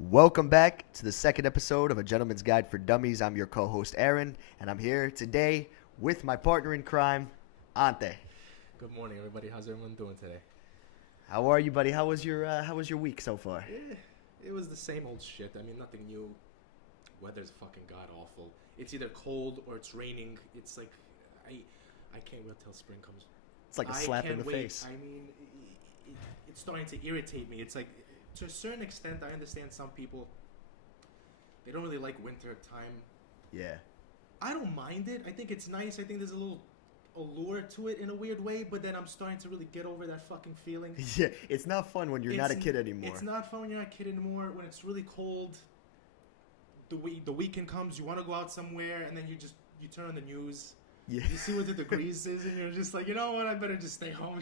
Welcome back to the second episode of A Gentleman's Guide for Dummies. I'm your co-host Aaron, and I'm here today with my partner in crime, Ante. Good morning, everybody. How's everyone doing today? How are you, buddy? How was your week so far? It was the same old shit. I mean, nothing new. Weather's fucking god awful. It's either cold or it's raining. It's like I can't wait till spring comes. It's like a I slap in can't the wait. face. I mean, it's starting to irritate me. It's like, to a certain extent, I understand some people, they don't really like winter time. Yeah. I don't mind it. I think it's nice. I think there's a little allure to it in a weird way, but then I'm starting to really get over that fucking feeling. Yeah, it's not fun when you're not a kid anymore. It's not fun when you're not a kid anymore. When it's really cold, the weekend comes, you want to go out somewhere, and then you turn on the news. Yeah. You see what the degrees is, and you're just like, you know what? I better just stay home.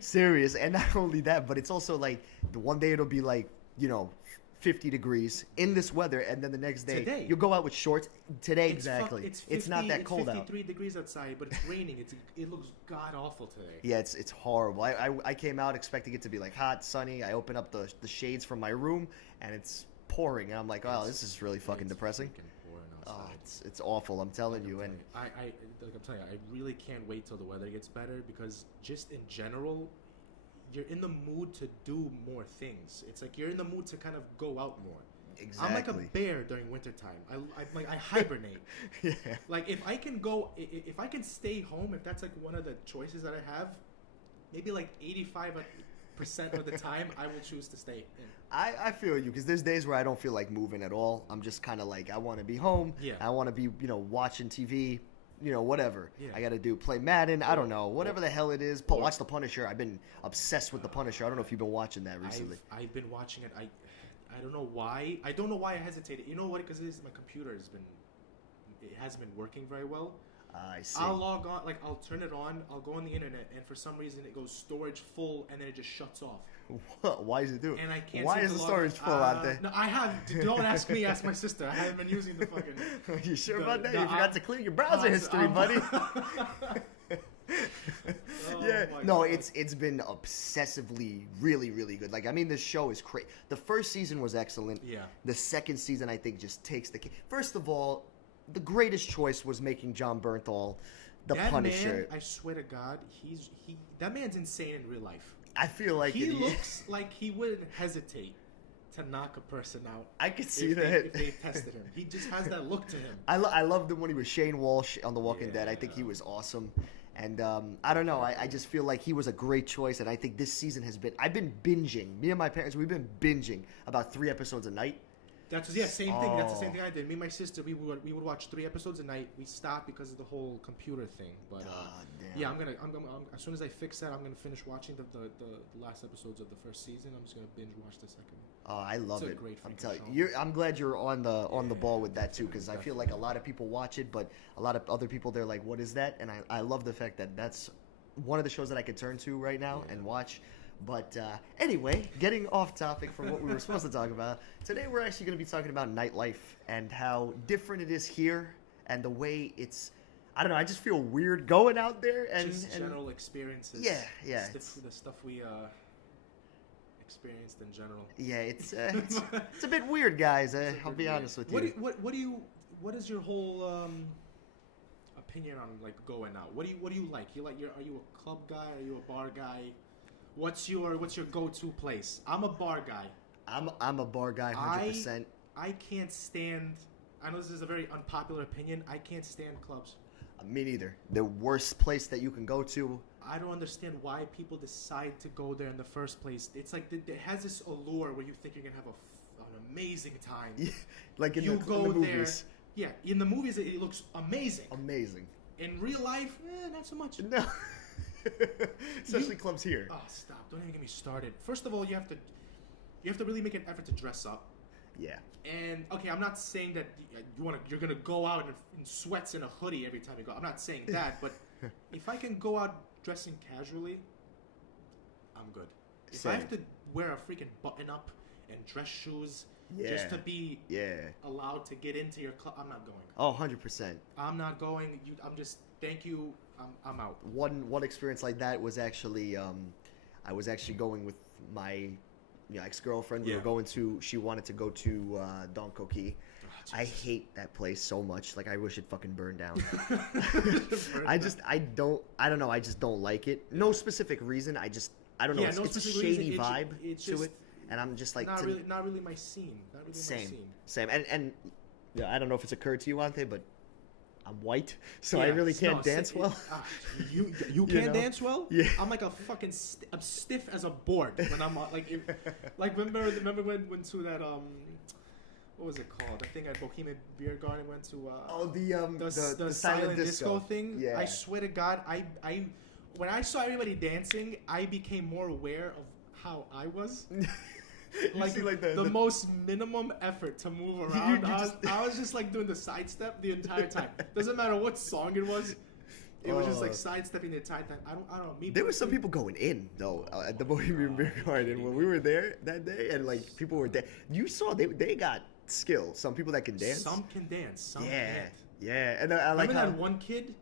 Serious, and not only that, but it's also like the one day it'll be like 50 degrees in this weather, and then the next day Today. you'll go out with shorts. Today, It's exactly. 50, It's not that cold out. It's 53 degrees outside, but it's raining. It looks god awful today. Yeah, it's horrible. I came out expecting it to be like hot, sunny. I open up the shades from my room, and it's pouring, and I'm like, oh, this is really fucking depressing. Pouring Oh, outside. it's awful. I'm telling you. And I'm telling you, I really can't wait till the weather gets better, because just in general, you're in the mood to do more things. It's like you're in the mood to kind of go out more. exactly. I'm like a bear during wintertime. I hibernate. Yeah. Like if I can stay home, if that's like one of the choices that I have, maybe like 85% of the time I will choose to stay in. I feel you, because there's days where I don't feel like moving at all. I'm just kind of like, I want to be home. Yeah. I want to be watching TV. Whatever. Yeah. I got to do, play Madden. I don't know, whatever the hell it is. Watch The Punisher. I've been obsessed with The Punisher. I don't know if you've been watching that recently. I've been watching it. I don't know why. I don't know why I hesitated. You know what? Because my computer hasn't been working very well. I see. I'll log on, like I'll turn it on. I'll go on the internet, and for some reason it goes storage full, and then it just shuts off. What? Why is it doing? And I can't. Why seem is to the log storage in. full out there? No, I have. Don't ask me. Ask my sister. I haven't been using the fucking. You sure the- about that? the- You forgot to clear your browser history, buddy. Oh Yeah, my no, God. it's been obsessively really, really good. Like, I mean, the show is crazy. The first season was excellent. Yeah. The second season, I think, just takes the cake. First of all, the greatest choice was making John Bernthal the That Punisher. man, I swear to God, that man's insane in real life. I feel like He it, looks like he wouldn't hesitate to knock a person out. I could see if that. if they tested him. He just has that look to him. I loved him when he was Shane Walsh on The Walking Dead. I Yeah. think he was awesome. And I don't know. I just feel like he was a great choice. And I think this season I've been binging. Me and my parents, we've been binging about 3 episodes a night. Same thing. That's the same Oh. thing I did. Me and my sister, we would watch 3 episodes a night. We stopped because of the whole computer thing. But God damn. yeah, I'm as soon as I fix that, I'm gonna finish watching the last episodes of the first season. I'm just gonna binge watch the second one. Oh, I love It's a it. great I'm freaking telling show. you, I'm glad you're on the ball with that too, Yeah, because I feel like a lot of people watch it, but a lot of other people, they're like, "What is that?" And I love the fact that that's one of the shows that I could turn to right now and watch. But anyway, getting off topic from what we were supposed to talk about, today we're actually going to be talking about nightlife and how different it is here, and the way it's. I don't know. I just feel weird going out there and Just general experiences. Yeah. The stuff we experienced in general. Yeah, it's a bit weird, guys. I'll be honest with you. What is your whole opinion on like going out? What do you like? Are you a club guy? Are you a bar guy? What's your go-to place? I'm a bar guy. I'm a bar guy, 100%. I can't stand. I know this is a very unpopular opinion. I can't stand clubs. Me neither. The worst place that you can go to. I don't understand why people decide to go there in the first place. It's like it has this allure where you think you're gonna have an amazing time. Like in You the go there. movies. Yeah, in the movies it looks amazing. Amazing. In real life, not so much. No. Especially clubs here. Oh, stop! Don't even get me started. First of all, you have to really make an effort to dress up. Yeah. And okay, I'm not saying that you're gonna go out in sweats and a hoodie every time you go. I'm not saying that, but if I can go out dressing casually, I'm good. If I Same. have to wear a freaking button up and dress shoes just to be allowed to get into your club, I'm not going. Oh, 100%. I'm not going. I'm just thank you. I'm out. One experience like that was actually I was actually going with my ex-girlfriend. We Yeah. were going to. She wanted to go to Don Coquille. Oh, I Jesus. hate that place so much. Like I wish it fucking burned down. Burn I that. don't know. I just don't like it. No specific reason. I don't know. Yeah, It's, no it's a specific shady reason. vibe It's to just it, and I'm just like not really my scene. Not really my same, scene. same. And yeah, I don't know if it's occurred to you, Ante, but I'm white, so I Yeah, really can't no, dance well. You can't know? dance well. Yeah. I'm like a fucking I'm stiff as a board when I'm like remember when went to that what was it called? I think at Bohemian Beer Garden went to the silent disco thing. Yeah. I swear to God, I when I saw everybody dancing, I became more aware of how I was. You see, like the most minimum effort to move around. I was just like doing the sidestep the entire time. Doesn't matter what song it was. It was just like sidestepping the entire time. I don't know. There were some people going in though at the Bohemian Beer Garden when we were there that day, and like people were there. You saw they got skill. Some people that can dance. Some can dance. Some yeah, can't. yeah. And I like Remember how that one kid?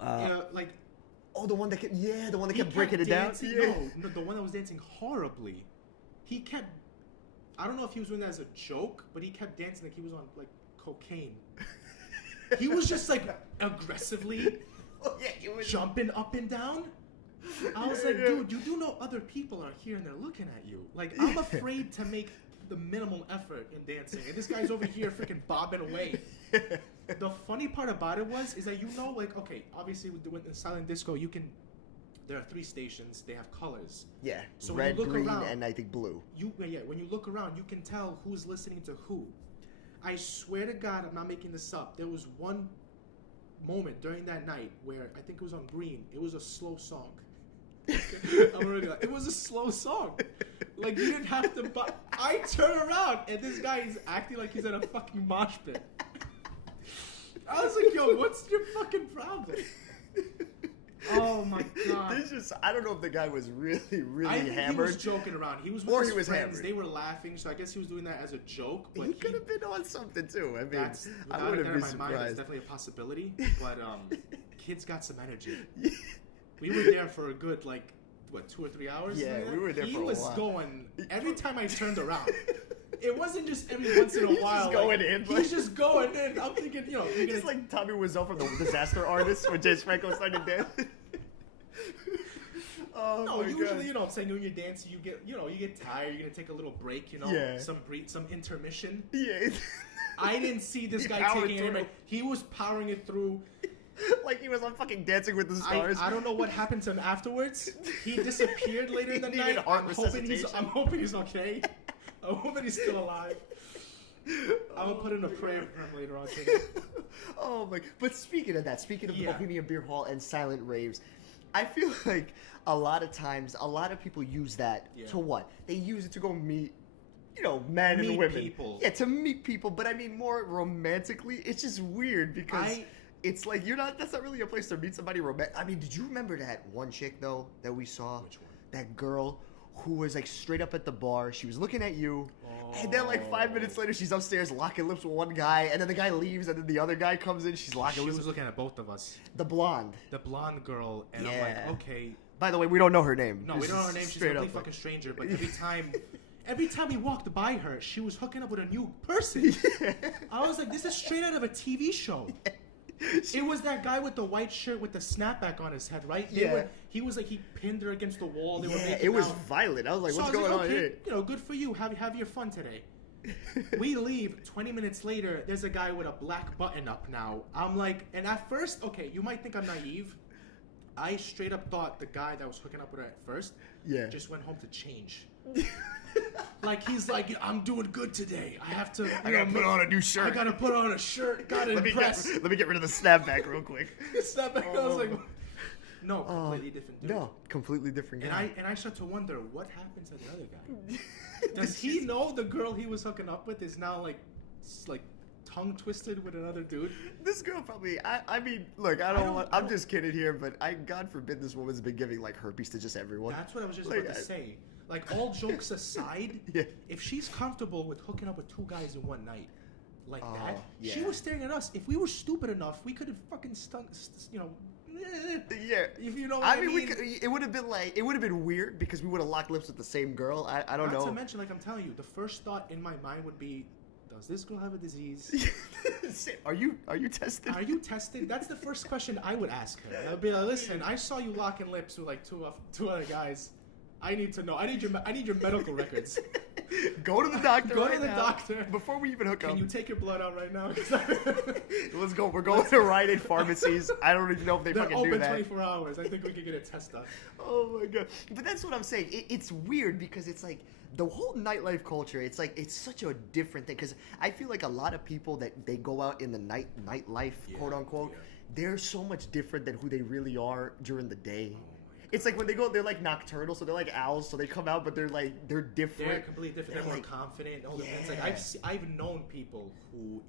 Like the one that kept he kept breaking it dancing, down. Yeah. No, the one that was dancing horribly. He kept. I don't know if he was doing that as a joke, but he kept dancing like he was on like cocaine. He was just like aggressively jumping up and down. I was like, dude, you do know other people are here and they're looking at you. Like, I'm afraid to make the minimum effort in dancing, and this guy's over here freaking bobbing away. The funny part about it is that like, okay, obviously with the silent disco, there are 3 stations. They have colors. Yeah, So when red, you look green, around, and I think blue. When you look around, you can tell who's listening to who. I swear to God, I'm not making this up. There was one moment during that night where I think it was on green. It was a slow song. I'm already like, it was a slow song. Like, you didn't have to. I turn around and this guy is acting like he's at a fucking mosh pit. I was like, yo, what's your fucking problem? Oh my God. I don't know if the guy was really I think hammered. he was joking around. He was with Or his he was friends. hammered. They were laughing, so I guess he was doing that as a joke. But He could have been on something too. I mean, That's I without a wouldn't doubt be in my mind. It's surprised. definitely a possibility. But kids got some energy. We were there for a good 2 or 3 hours. Yeah, we were there for a while. He was going every time I turned around. It wasn't just every once in a while. Just going in. He's just going in. I'm thinking, you're He's gonna like Tommy Wiseau from the Disaster Artist when James Franco started dancing. Oh no, my usually, God. I'm saying when you're dancing, you get tired. You're gonna take a little break, Yeah. some intermission. Yeah. I didn't see this He guy powered taking any through. break. He was powering it through. Like he was on fucking Dancing with the Stars. I don't know what happened to him afterwards. He disappeared later in the He needed night. heart I'm hoping he's okay. I'm hoping he's still alive. I'm gonna put in a prayer for him later on today. Oh my! But speaking of that, speaking of the Yeah. Bohemian Beer Hall and silent raves, I feel like a lot of times, a lot of people use that to what? They use it to go meet, men and Meet women. people. Yeah, to meet people. But I mean, more romantically, it's just weird because it's like that's not really a place to meet somebody romantic. I mean, did you remember that one chick though that we saw? Which one? That girl who was like straight up at the bar. She was looking at you. And then like 5 minutes later, she's upstairs locking lips with one guy, and then the guy leaves, and then the other guy comes in. She's locking She lips. was looking at both of us. The blonde. The blonde girl, and I'm Yeah. like, okay. By the way, we don't know her name. No, This we don't know her is name. She's a straight complete up, fucking stranger. But every time we walked by her, she was hooking up with a new person. I was like, this is straight out of a TV show. It was that guy with the white shirt with the snapback on his head, right? He was like, he pinned her against the wall. They were making it was out. violent. I was like, So what's I was going like, on okay, here? good for you. Have your fun today. We leave. 20 minutes later, there's a guy with a black button up now. I'm like, and at first, okay, you might think I'm naive. I straight up thought the guy that was hooking up with her at first just went home to change. Like, he's like, I'm doing good today. I have to. I gotta put on a new shirt. I gotta put on a shirt. Gotta impress. Let me get rid of the snapback real quick. Snapback. I was like, no, completely different dude. No, completely different guy. And I start to wonder what happened to the other guy. Does he know the girl he was hooking up with is now like tongue twisted with another dude? This girl probably. I mean, look, I'm just kidding here, but God forbid this woman's been giving like herpes to just everyone. That's what I was just about to say. Like, all jokes aside, if she's comfortable with hooking up with 2 guys in one night, like that, she was staring at us. If we were stupid enough, we could have fucking Yeah. If you know what I mean, it would have been weird because we would have locked lips with the same girl. I don't know. Not to mention, like I'm telling you, the first thought in my mind would be, does this girl have a disease? Are you tested? Are you tested? That's the first question I would ask her. I'd be like, listen, I saw you locking lips with like two other guys. I need to know. I need your medical records. Go to the doctor. Go to the doctor before we even hook up. Can you take your blood out right now? Let's go. We're going to Rite Aid pharmacies. I don't even know if they fucking do that. They're open 24 hours. I think we could get a test done. Oh my god! But that's what I'm saying. It's weird because it's like the whole nightlife culture. It's like it's such a different thing because I feel like a lot of people that they go out in the nightlife, quote unquote. They're so much different than who they really are during the day. It's like when they go, they're like nocturnal, so they're like owls, so they come out, but they're different. They're completely different. They're more confident. It's like I've known people who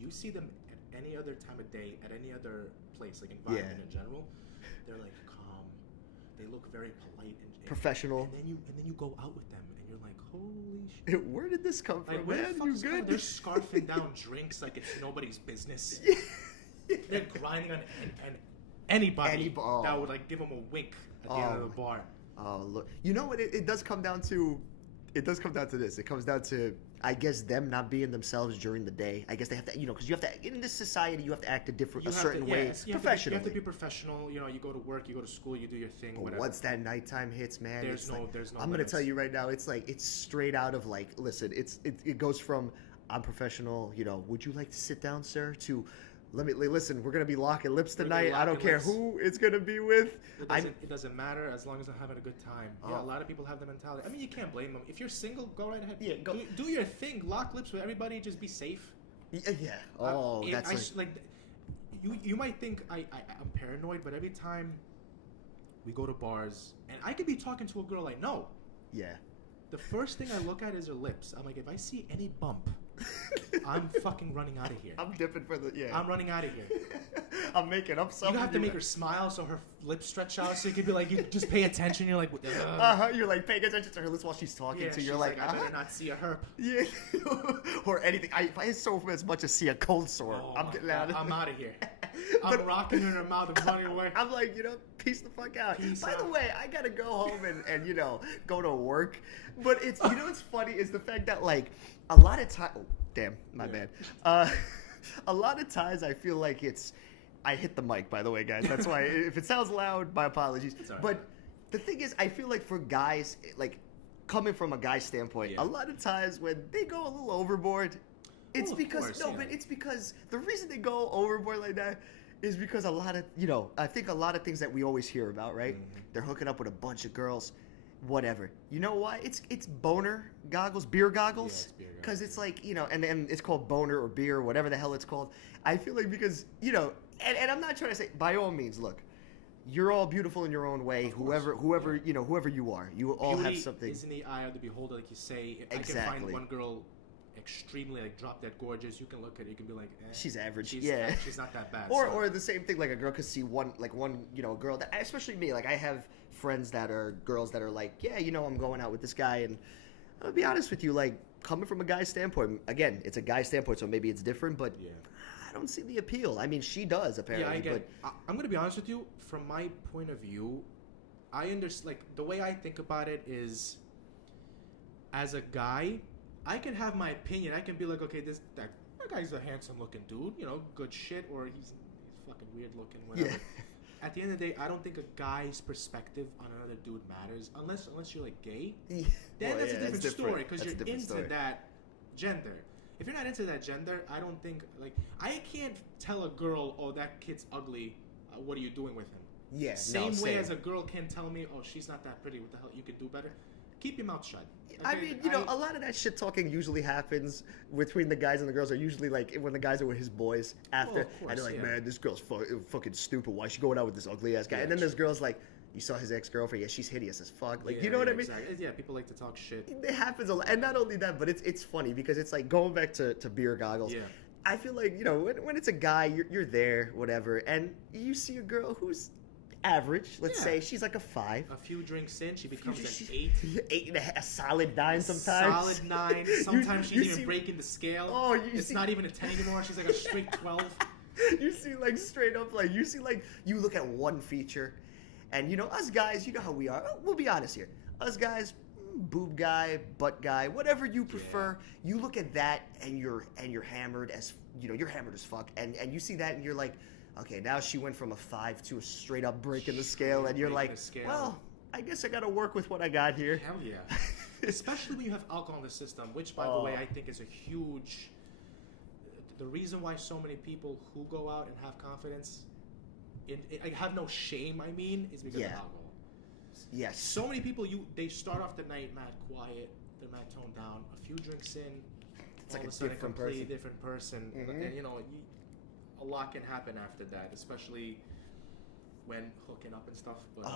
you see them at any other time of day, at any other place, like environment in general. They're like calm. They look very polite and professional. And then you go out with them, and you're like, holy shit! Where did this come from, like, man? You good? They're scarfing down drinks like it's nobody's business. They're grinding on anybody that would like give them a wink at the end of the bar. Oh look, you know what? It does come down to. It does come down to this. It comes down to, I guess, them not being themselves during the day. I guess they have to, because you have to, in this society, you have to act a certain way, professionally. You have to be professional. You go to work, you go to school, you do your thing. But whatever. Once that nighttime hits, man, there's no. I'm gonna tell you right now, it's straight out of like, listen, it goes from, I'm professional. Would you like to sit down, sir? To listen, we're going to be locking lips tonight. I don't care who it's going to be with. It doesn't matter as long as I'm having a good time. Yeah, a lot of people have the mentality. I mean, you can't blame them. If you're single, go right ahead. Yeah, go. Do your thing. Lock lips with everybody. Just be safe. Yeah. Oh, that's you might think I'm paranoid, but every time we go to bars, and I could be talking to a girl I know. Yeah. The first thing I look at is her lips. I'm like, if I see any bump, I'm fucking running out of here. I'm dipping for I'm running out of here. I'm making up something. You have to make her smile so her lips stretch out, so you can be like, you just pay attention. You're like, You're like paying attention to her lips while she's talking to you. You're like, I better not see a herp. Yeah. Or anything. If I so as much as see a cold sore, I'm getting out of here. I'm out of here. I'm rocking her in her mouth and running away. I'm like, peace the fuck out. By the way, I gotta go home and go to work. But it's what's funny is the fact that like a lot of time. Oh, damn, my bad. A lot of times I feel like I hit the mic, by the way, guys. That's why if it sounds loud, my apologies. Right. But the thing is, I feel like for guys, like coming from a guy standpoint, a lot of times when they go a little overboard, it's but it's because the reason they go overboard like that is because a lot of I think a lot of things that we always hear about, right? Mm-hmm. They're hooking up with a bunch of girls. Whatever. You know why? It's boner goggles, beer goggles. Because it's like, and it's called boner or beer or whatever the hell it's called. I feel like because, and I'm not trying to say, by all means, look, you're all beautiful in your own way. Whoever you are, you all Beauty have something. Is in the eye of the beholder, like you say. If I can find one girl extremely like drop dead gorgeous, you can look at it, you can be like, she's average. She's not that bad. Or the same thing, like a girl could see one girl that, especially me, like I have friends that are girls that are like, I'm going out with this guy, and I'll be honest with you, like coming from a guy's standpoint, again, it's a guy's standpoint, so maybe it's different, but I don't see the appeal. I mean, she does apparently. Yeah, I get it. I'm gonna be honest with you. From my point of view, I understand. Like the way I think about it is, as a guy, I can have my opinion. I can be like, okay, that guy's a handsome looking dude, good shit, or he's fucking weird looking, whatever. Yeah. At the end of the day, I don't think a guy's perspective on another dude matters unless you're like gay. Then that's a different story because you're into that gender. If you're not into that gender, I don't think I can't tell a girl, oh, that kid's ugly. What are you doing with him? Yeah. Same way as a girl can tell me, oh, she's not that pretty. What the hell? You could do better. Keep your mouth shut. Okay? I mean, a lot of that shit talking usually happens between the guys and the girls. Are usually like when the guys are with his boys after, and they're like, man, this girl's fucking stupid. Why is she going out with this ugly ass guy? And then there's girls like, you saw his ex-girlfriend. Yeah, she's hideous as fuck. Like, you know what I mean? Exactly. Yeah, people like to talk shit. It happens a lot, and not only that, but it's funny because it's like going back to beer goggles. Yeah. I feel like when it's a guy, you're there, whatever, and you see a girl who's average, let's say she's like a 5. A few drinks in, she becomes an 8. 8.5, a solid 9 sometimes. Solid 9. Sometimes she's even breaking the scale. Oh, it's not even a 10 anymore. She's like a straight 12. You see, like, straight up, like, you see, like, you look at one feature, and, you know, us guys, you know how we are. We'll be honest here. Us guys, boob guy, butt guy, whatever you prefer, you look at that, and you're hammered as, you know, you're hammered as fuck, and you see that, and you're like, okay, now she went from a 5 to a straight up break in the scale, and you're like, well, I guess I gotta work with what I got here. Hell yeah. Especially when you have alcohol in the system, which, by the way, I think is a huge... The reason why so many people who go out and have confidence, I have no shame, I mean, is because of alcohol. Yes. So many people, they start off the night mad quiet, they're mad toned down. A few drinks in, it's all like of a sudden, different completely person. different person. And, you know, a lot can happen after that, especially when hooking up and stuff. But,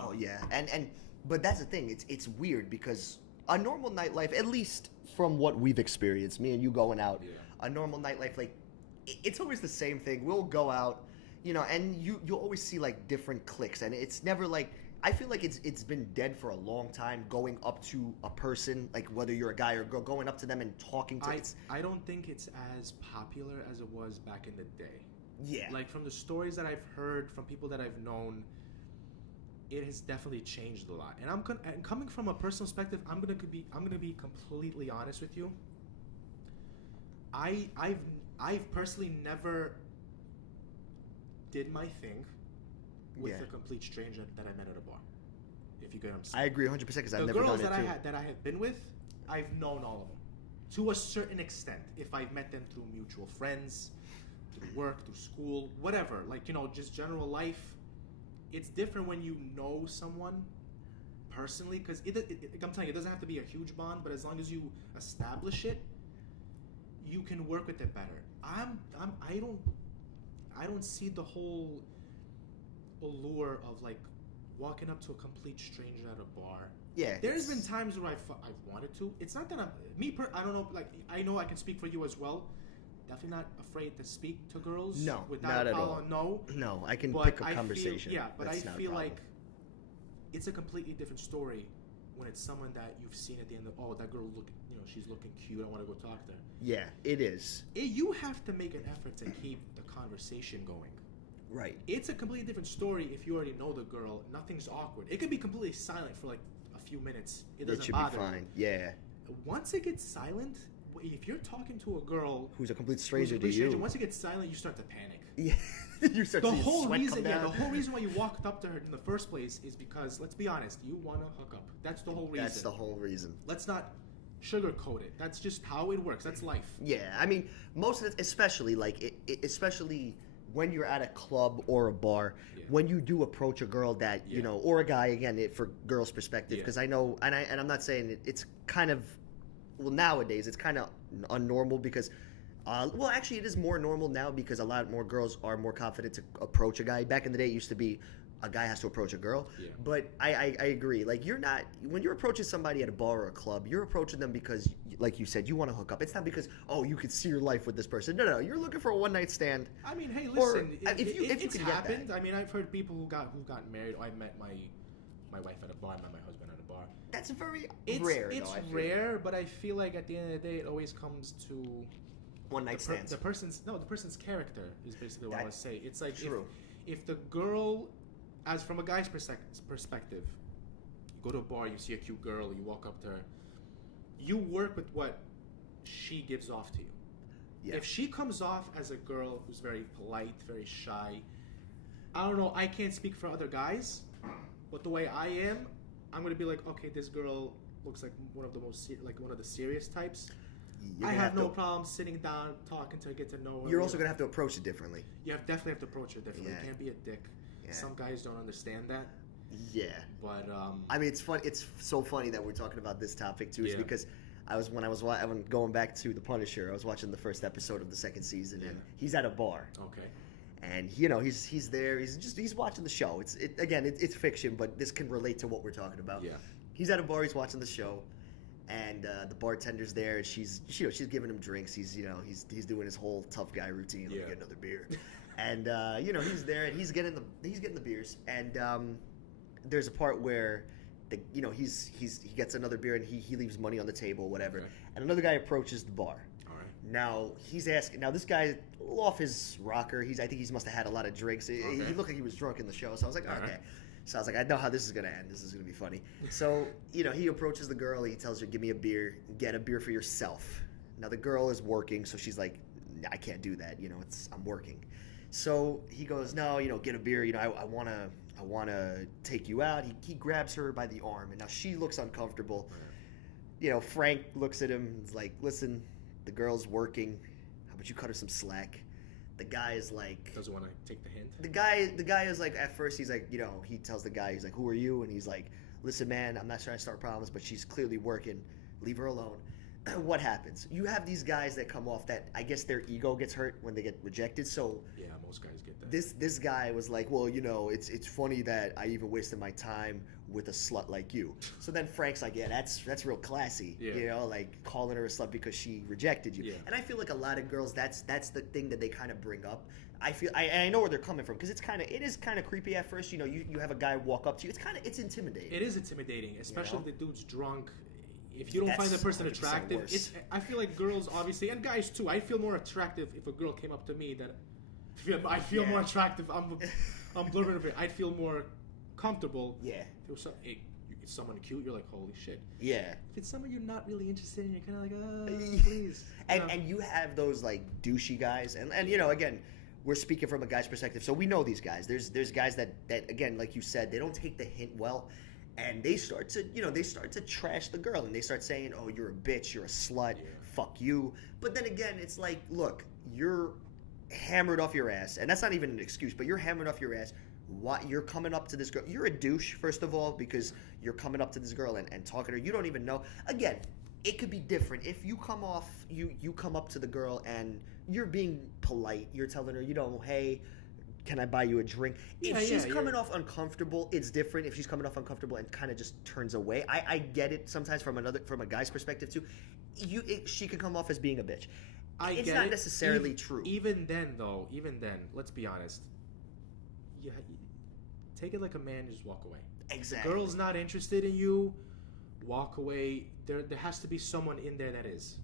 but that's the thing. It's weird because a normal nightlife, at least from what we've experienced, me and you going out, a normal nightlife, like, it's always the same thing. We'll go out, you know, and you'll always see like different cliques, and it's never like, I feel like it's been dead for a long time, going up to a person, like whether you're a guy or a girl, going up to them and talking to them. I don't think it's as popular as it was back in the day. Yeah. Like, from the stories that I've heard from people that I've known, it has definitely changed a lot. And coming from a personal perspective, I'm gonna be completely honest with you. I've personally never did my thing with a complete stranger that I met at a bar. If you get what I'm saying. I agree 100% because I've never done it too. The girls that I have been with, I've known all of them to a certain extent. If I've met them through mutual friends, through work, through school, whatever, like, you know, just general life. It's different when you know someone personally, because I'm telling you, it doesn't have to be a huge bond, but as long as you establish it, you can work with it better. I don't see the whole allure of like walking up to a complete stranger at a bar. Yeah. There's been times where I've wanted to. It's not that I don't know, like, I know I can speak for you as well. Definitely not afraid to speak to girls. No, without not at all. No, I can pick a conversation. But I feel like it's a completely different story when it's someone that you've seen at the end of, oh, that girl she's looking cute, I want to go talk to her. Yeah, it is. You have to make an effort to keep the conversation going. Right. It's a completely different story if you already know the girl. Nothing's awkward. It could be completely silent for like a few minutes. It doesn't bother. It should be fine. Yeah. Once it gets silent, if you're talking to a girl who's a complete stranger to you, once it gets silent, you start to panic. Yeah. You start to see sweat come down. The whole reason why you walked up to her in the first place is because, let's be honest, you want to hook up. That's the whole reason. That's the whole reason. Let's not sugarcoat it. That's just how it works. That's life. Yeah, I mean, most of it, especially like especially when you're at a club or a bar, when you do approach a girl that you know, or a guy, again, for girls' perspective, because I know, and I'm not saying it's kind of, well, nowadays it's kind of unnormal because. Well, actually, it is more normal now because a lot more girls are more confident to approach a guy. Back in the day, it used to be a guy has to approach a girl. Yeah. But I agree. Like, you're not, when you're approaching somebody at a bar or a club, you're approaching them because, like you said, you want to hook up. It's not because, oh, you could see your life with this person. No, you're looking for a one-night stand. I mean, hey, listen, it's happened. I mean, I've heard people who got married. I met my wife at a bar. I met my husband at a bar. That's very rare. It's rare, but I feel like at the end of the day, it always comes to one night stands. The person's character is basically what I want to say. It's like true. If the girl, as from a guy's perspective, you go to a bar, you see a cute girl, you walk up to her, you work with what she gives off to you. Yeah. If she comes off as a girl who's very polite, very shy, I don't know, I can't speak for other guys, but the way I am, I'm gonna be like, okay, this girl looks like one of the serious types. I have no problem sitting down, talking to her, get to know her. You're also going to have to approach it differently. You definitely have to approach it differently. You can't be a dick. Yeah. Some guys don't understand that. Yeah. But, I mean, it's fun. It's so funny that we're talking about this topic, too. Is because when going back to The Punisher, I was watching the first episode of the second season, and he's at a bar. Okay. And, you know, he's there. He's watching the show. It's fiction, but this can relate to what we're talking about. Yeah. He's at a bar. He's watching the show. And the bartender's there, and she's giving him drinks. He's doing his whole tough guy routine. Let me get another beer. And he's there, and he's getting the beers. And there's a part where he gets another beer, and he leaves money on the table, whatever. Okay. And another guy approaches the bar. All right. Now he's asking. Now this guy a little off his rocker. I think he must have had a lot of drinks. He looked like he was drunk in the show. So I was like, All okay. right. So I was like, I know how this is gonna end. This is gonna be funny. So he approaches the girl. He tells her, "Give me a beer. Get a beer for yourself." Now the girl is working, so she's like, "I can't do that. I'm working." So he goes, "No, get a beer. I wanna take you out." He grabs her by the arm, and now she looks uncomfortable. Frank looks at him and is like, "Listen, the girl's working. How about you cut her some slack?" The guy is like, doesn't want to take the hint. The guy is like, at first he's like, he tells the guy, he's like, "Who are you?" And he's like, "Listen, man, I'm not trying to start problems, but she's clearly working. Leave her alone." What happens? You have these guys that come off that I guess their ego gets hurt when they get rejected. So yeah, most guys get that. This guy was like, "Well, it's funny that I even wasted my time with a slut like you." So then Frank's like, "Yeah, that's real classy." Yeah. Like calling her a slut because she rejected you. Yeah. And I feel like a lot of girls, that's the thing that they kind of bring up. I know where they're coming from because it is kind of creepy at first. You have a guy walk up to you. It's intimidating. It is intimidating, especially if the dude's drunk. If you don't find the person attractive, I feel like girls obviously, and guys too. I feel more attractive if a girl came up to me than I feel more attractive. I'm blurring a bit. I'd feel more comfortable. Yeah. If it's someone cute, you're like, holy shit. Yeah. If it's someone you're not really interested in, you're kind of like, oh, please. And you have those like douchey guys, and again, we're speaking from a guy's perspective, so we know these guys. There's guys that again, like you said, they don't take the hint well. And they start to trash the girl, and they start saying, "Oh, you're a bitch, you're a slut, fuck you." But then again, it's like, look, you're hammered off your ass, and that's not even an excuse, but you're hammered off your ass. Why you're coming up to this girl? You're a douche, first of all, because you're coming up to this girl and talking to her. You don't even know. Again, it could be different if you come up to the girl and you're being polite. You're telling her, "Hey, can I buy you a drink?" If she's coming off uncomfortable, it's different. If she's coming off uncomfortable and kind of just turns away, I get it sometimes from a guy's perspective too. She can come off as being a bitch. It's not necessarily true. Even then, let's be honest. Take it like a man, just walk away. Exactly. The girl's not interested in you, walk away. There has to be someone in there that is.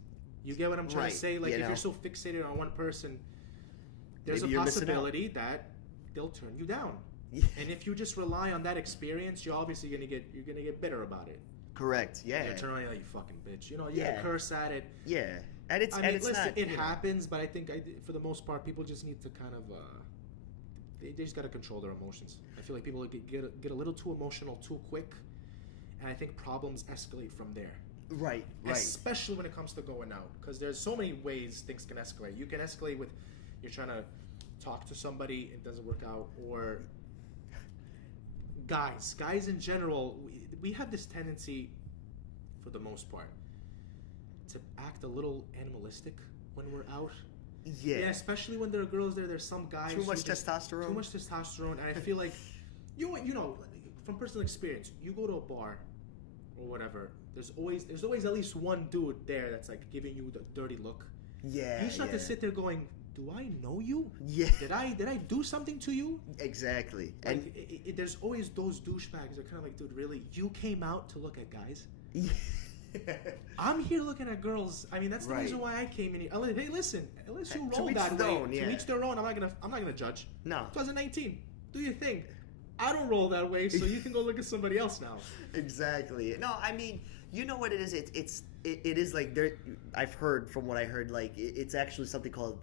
You get what I'm trying to say? Like, if you're so fixated on one person, there's a possibility that they'll turn you down. Yeah. And if you just rely on that experience, you're obviously gonna get bitter about it. Correct. Yeah. You're turn around like, you fucking bitch. You're gonna curse at it. Yeah. And it's listen, not, it happens, but I think for the most part, people just need to kind of they just gotta control their emotions. I feel like people get a little too emotional too quick, and I think problems escalate from there. Right. Especially when it comes to going out, because there's so many ways things can escalate. You can escalate with you're trying to talk to somebody, it doesn't work out, or guys in general, we have this tendency, for the most part, to act a little animalistic when we're out. Yeah, especially when there are girls there. There's some guys too much testosterone, and I feel like from personal experience, you go to a bar or whatever. There's always at least one dude there that's like giving you the dirty look. Yeah, you start to sit there going, "Do I know you? Yeah. Did I do something to you?" Exactly. Like, and there's always those douchebags that are kind of like, "Dude, really? You came out to look at guys?" Yeah. I'm here looking at girls. I mean, that's the reason why I came in here. Hey, listen, unless you roll that way, to each their own. I'm not gonna judge. No. 2019, do your thing. I don't roll that way, so you can go look at somebody else now. Exactly. No, I mean, you know what it is? It is like there. I've heard from what I heard, like it's actually something called,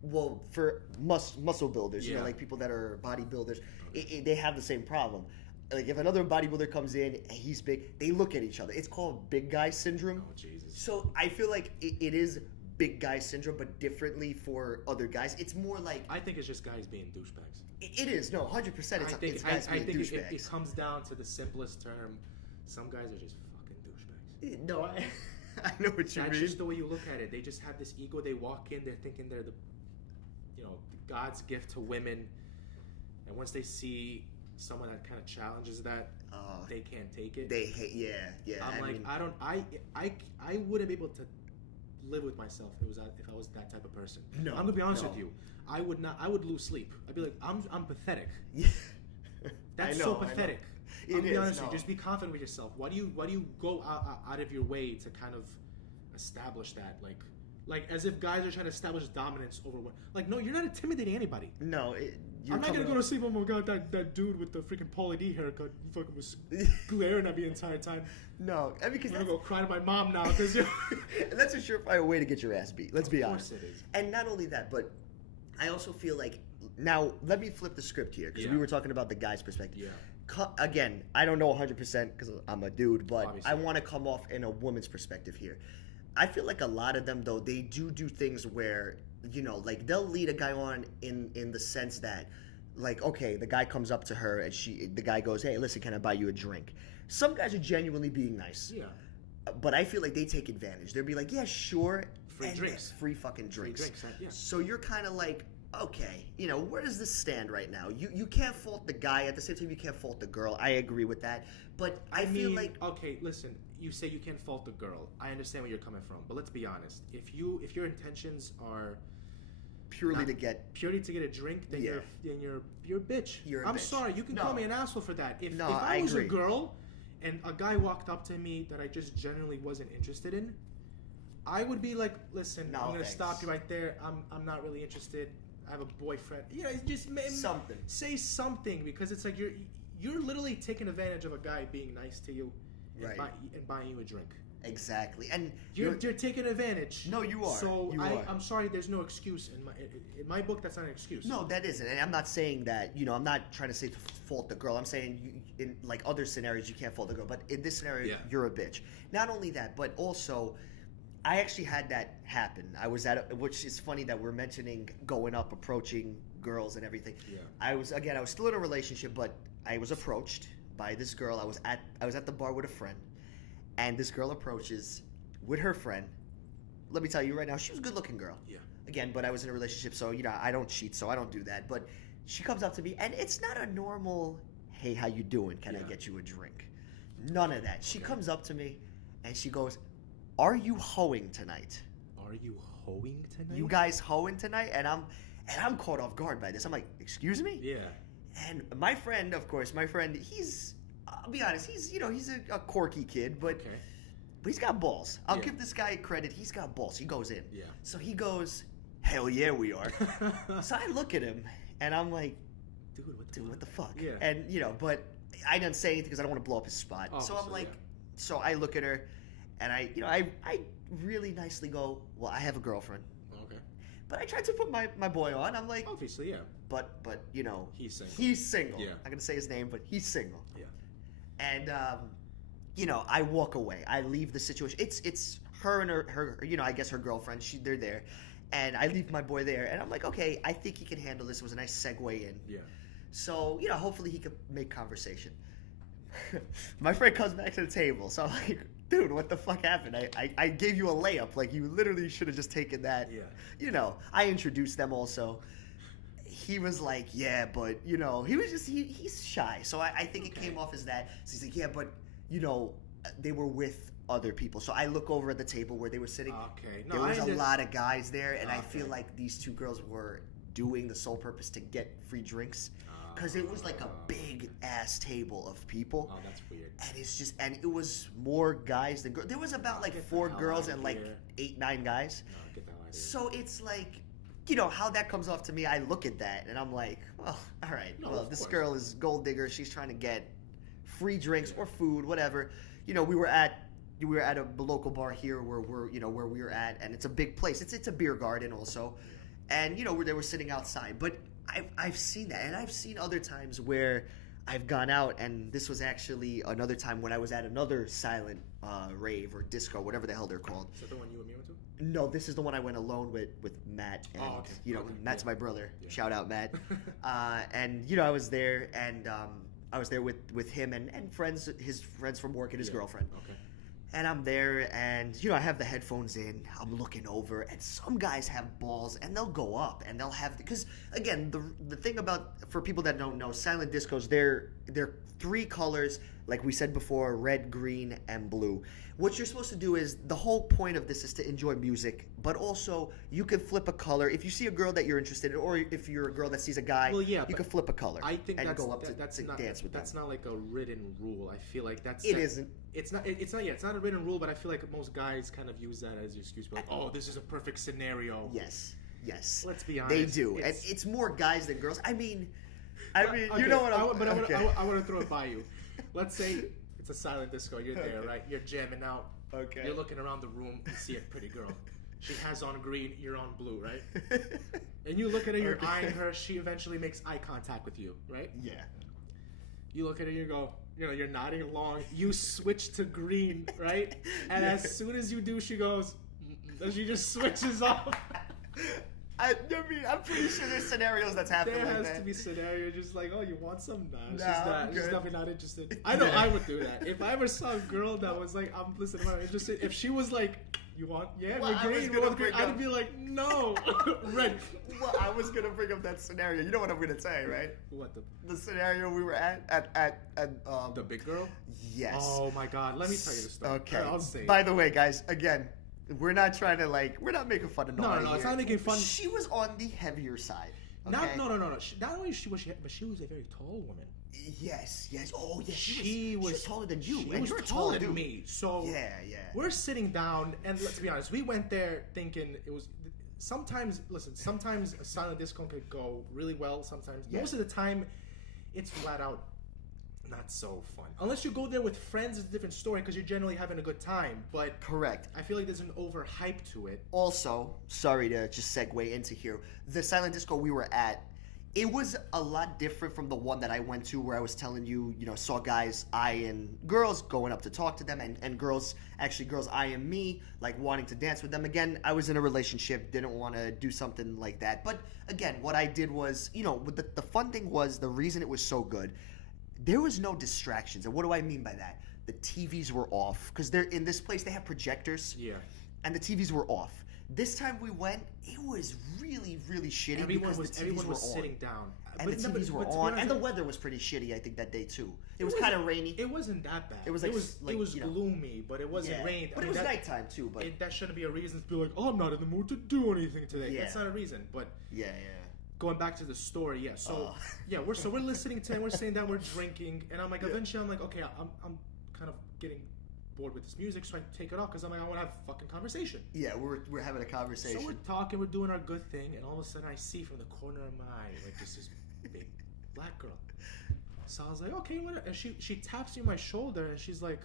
well, for muscle builders. Like people that are bodybuilders, they have the same problem. Like if another bodybuilder comes in and he's big, they look at each other. It's called big guy syndrome. Oh Jesus! So I feel like it is big guy syndrome, but differently for other guys. It's more like, I think it's just guys being douchebags. It is 100%. It's guys being douchebags. It comes down to the simplest term. Some guys are just fucking douchebags. No, I know what you mean. That's just the way you look at it. They just have this ego. They walk in, they're thinking they're the God's gift to women, and once they see someone that kind of challenges that, they can't take it. They hate. Yeah. I wouldn't be able to live with myself if I was that type of person. No, I'm gonna be honest with you. I would not. I would lose sleep. I'd be like, I'm pathetic. Yeah. That's so pathetic. I'll be honest with you. Just be confident with yourself. Why do you go out of your way to kind of establish that? Like, Like as if guys are trying to establish dominance over what. Like no, you're not intimidating anybody. No, I'm not gonna go to sleep. Oh my god, that dude with the freaking Pauly D haircut, he fucking was glaring at me the entire time. No, I mean, because I'm gonna go cry to my mom now because that's a surefire way to get your ass beat. Let's be honest. Of course it is. And not only that, but I also feel like now let me flip the script here because we were talking about the guy's perspective. Yeah. Again, I don't know 100% because I'm a dude, but Obviously. I want to come off in a woman's perspective here. I feel like a lot of them though they do things where like they'll lead a guy on in the sense that like okay the guy comes up to her and the guy goes hey listen can I buy you a drink. Some guys are genuinely being nice. Yeah. But I feel like they take advantage. They'll be like yeah sure. Free drinks. Free fucking drinks. Free drinks, yeah. So you're kind of like okay, where does this stand right now? You can't fault the guy. At the same time, you can't fault the girl. I agree with that. But I feel like okay, listen. You say you can't fault the girl. I understand where you're coming from, but let's be honest. If your intentions are purely to get a drink, then you're a bitch. You're a I'm bitch. sorry. You can call me an asshole for that. If I was agree. a girl and a guy walked up to me that I just generally wasn't interested in, I would be like, listen, I'm gonna stop you right there. I'm not really interested. I have a boyfriend. Just something. Say something because it's like you're literally taking advantage of a guy being nice to you, right? And buying you a drink. Exactly, and you're taking advantage. No, you are. So you are. I'm sorry. There's no excuse in my book. That's not an excuse. No, that isn't. And I'm not saying that. I'm not trying to say to fault the girl. I'm saying in like other scenarios you can't fault the girl, but in this scenario you're a bitch. Not only that, but also. I actually had that happen. I was which is funny that we're mentioning going up, approaching girls and everything. Yeah. I was still in a relationship, but I was approached by this girl. I was at the bar with a friend, and this girl approaches with her friend. Let me tell you right now, she was a good-looking girl. Yeah. Again, but I was in a relationship, so I don't cheat, so I don't do that. But she comes up to me, and it's not a normal, "Hey, how you doing? Can I get you a drink?" None of that. She comes up to me, and she goes. Are you hoeing tonight? Are you hoeing tonight? You guys hoeing tonight? And I'm caught off guard by this. I'm like, excuse me? Yeah. And my friend, of course, he's I'll be honest, he's a quirky kid, but he's got balls. I'll give this guy credit. He's got balls. He goes in. Yeah. So he goes, hell yeah, we are. So I look at him and I'm like, dude, what the fuck? Yeah. And but I didn't say anything because I don't want to blow up his spot. Oh, so I'm like, so I look at her. And I really nicely go, well, I have a girlfriend. Okay. But I tried to put my boy on. I'm like, obviously, yeah. But he's single. He's single. Yeah. I'm gonna say his name, but he's single. Yeah. And I walk away. I leave the situation. It's her and her I guess her girlfriend. They're there, and I leave my boy there. And I'm like, okay, I think he can handle this. It was a nice segue in. Yeah. So hopefully he could make conversation. My friend comes back to the table, so I'm like, dude, what the fuck happened? I gave you a layup. Like, you literally should have just taken that. Yeah. I introduced them also. He was like, yeah, but, he was just, he's shy. So I think it came off as that. So he's like, yeah, but, they were with other people. So I look over at the table where they were sitting. Okay. No, there was a lot of guys there, and I feel like these two girls were doing the sole purpose to get free drinks. Because it was like a big ass table of people. Oh, that's weird. And it was more guys than girls. There was about like 4 girls and like 8, 9 guys. Get the hell out of here. So it's like, how that comes off to me. I look at that and I'm like, well, all right. No, well, this girl is gold digger. She's trying to get free drinks or food, whatever. We were at a local bar here where where we were at, and it's a big place. It's a beer garden also, and where they were sitting outside, but. I've seen that, and I've seen other times where I've gone out, and this was actually another time when I was at another silent rave or disco, whatever the hell they're called. Is that the one you and me went to? No, this is the one I went alone with Matt, and Matt's my brother. Yeah. Shout out Matt. And I was there, and I was there with him and friends, his friends from work and his girlfriend. Okay. And I'm there, and I have the headphones in. I'm looking over, and some guys have balls, and they'll go up, and they'll have because again, the thing about for people that don't know, silent discos, they're 3 colors, like we said before, red, green, and blue. what you're supposed to do is the whole point of this is to enjoy music, but also you can flip a color if you see a girl that you're interested in, or if you're a girl that sees a guy. Well, yeah, you can flip a color. I think and that's, go up to that's not dance with that's them. not like a written rule. I feel like that's It isn't. It's not. It's not. Yeah, it's not a written rule. But I feel like most guys kind of use that as an excuse. Like, oh, this is a perfect scenario. Yes. Let's be honest. They do, and it's more guys than girls. I mean, okay, you know what I'm. I want to throw it by you. Let's say it's a silent disco. You're there, right? You're jamming out. Okay. You're looking around the room. You see a pretty girl. She has on green. You're on blue, right? And you look at her. You're eyeing her. She eventually makes eye contact with you, right? Yeah. You look at her. You go. You know, you're nodding along. You switch to green, right? And as soon as you do, she goes. And she just switches off. I mean, I'm pretty sure there's scenarios that's happening There like has that. to be scenario just like, oh, you want some? Nah, she's I'm not. She's good. definitely not interested. I know I would do that. If I ever saw a girl that was like, I'm listening, I'm interested. If she was like, you want? Yeah, Well, we're I was green. gonna We're green. bring up- I'd be like, no, red. Well, I was gonna bring up that scenario. You know what I'm gonna say, right? What The scenario we were at the big girl? Yes. Oh my God! Let me tell you the story. Okay. I'll say. By the way, guys, again, we're not trying to we're not making fun of No, nobody. it's here. not making fun. She was on the heavier side. Okay? No. Not only she was, but she was a very tall woman. Yes. Oh, yeah. She She was taller than you, She and was you're taller than dude. me. So Yeah. we're sitting down, and let's be honest, we went there thinking it was. Sometimes a silent disco could go really well. Sometimes, most of the time, it's flat out not so fun. Unless you go there with friends, it's a different story because you're generally having a good time. But Correct. I feel like there's an overhype to it. Also, sorry to just segue into here. The silent disco we were at, it was a lot different from the one that I went to where I was telling you, saw guys eyeing girls, going up to talk to them, and girls eyeing me, like wanting to dance with them. Again, I was in a relationship, didn't want to do something like that. But again, what I did was, the fun thing was the reason it was so good, there was no distractions. And what do I mean by that? The TVs were off because they're in this place, they have projectors. Yeah. And the TVs were off. This time we went, it was really, really shitty Everyone because the TVs everyone were was on. sitting down. And the TVs were to be on, honest, and the weather was pretty shitty. I think that day too. It was kind of rainy. It wasn't that bad. It was it was gloomy, but it wasn't rain. But it was nighttime too. But that shouldn't be a reason to be like, oh, I'm not in the mood to do anything today. Yeah. That's not a reason. But yeah. going back to the story, yeah. So we're listening to, and we're sitting down, we're drinking, and I'm like, eventually, I'm like, okay, I'm kind of getting bored with this music, so I take it off because I'm like, I want to have a fucking conversation. Yeah, we're having a conversation. So we're talking, we're doing our good thing, and all of a sudden, I see from the corner of my eye, like this big black girl. So I was like, okay, what? And she taps me on my shoulder, and she's like,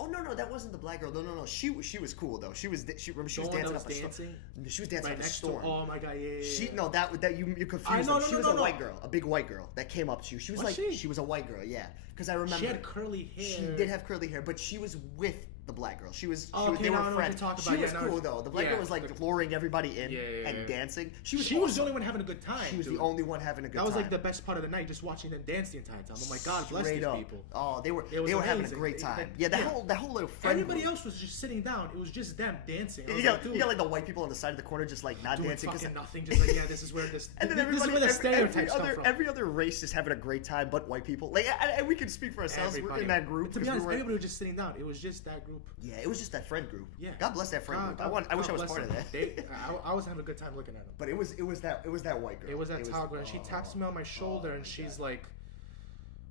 oh no, that wasn't the black girl. No. She was cool though. She was dancing up a storm. She was dancing right up a next storm. to, oh my God, yeah. That you confused them. She was a white girl, a big white girl that came up to you. She was she was a white girl, yeah. Because I remember she had curly hair. She did have curly hair, but she was with the black girl. They okay, were friends. She was cool though. The black girl was like luring everybody in and dancing. She was the only one having a good time. She was the only one having a good time. That was like the best part of the night, just watching them dance the entire time. Oh my God, bless these people. Oh, they were having a great time. That whole little friend. Everybody else was just sitting down. It was just them dancing. You got like the white people on the side of the corner just like not doing dancing. Fucking nothing. Just like, yeah, this is where this. And then this is where the stereotypes come from. Every other race is having a great time, but white people. Like, and we can speak for ourselves. We're in that group. To be honest, everybody was just sitting down. It was just that group. Yeah, it was just that friend group. Yeah. God bless that friend group. I wish I was part of that. I was having a good time looking at them. But it was that white girl. It was that tall girl. And she taps me on my shoulder and she's like,